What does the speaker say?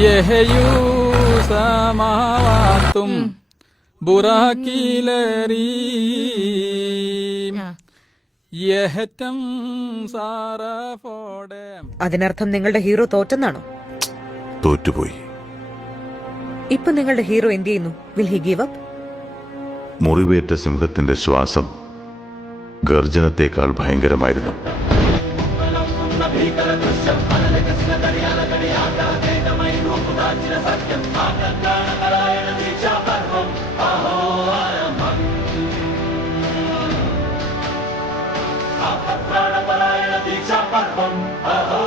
യഹയു സമാവാത്തും ബുറാക്കിലരീ യഹറ്റം സാറഫോടെ. അതിനർത്ഥം നിങ്ങളുടെ ഹീറോ തോറ്റെന്നാണോ? തോറ്റുപോയി. ഇപ്പൊ നിങ്ങളുടെ ഹീറോ എന്ത് ചെയ്യുന്നു? Will he give up? മുറിവേറ്റ സിംഹത്തിന്റെ ശ്വാസം ഗർജനത്തേക്കാൾ ഭയങ്കരമായിരുന്നു. దీక్షా పర్వం అహో